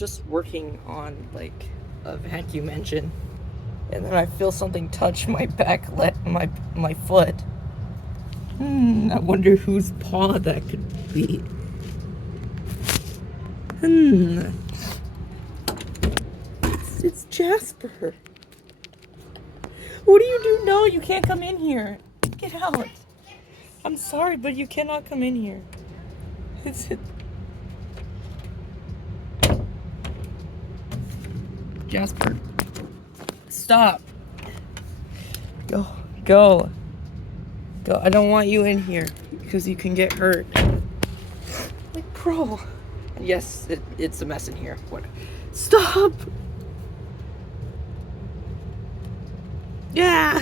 just working on like a vacuum engine, and then I feel something touch my back my foot. I wonder whose paw that could be. It's Jasper. What do you do? No, you can't come in here. Get out. I'm sorry, but you cannot come in here. Jasper, stop. Go. I don't want you in here because you can get hurt. Like, bro. Yes, it's a mess in here. What? Stop. Yeah.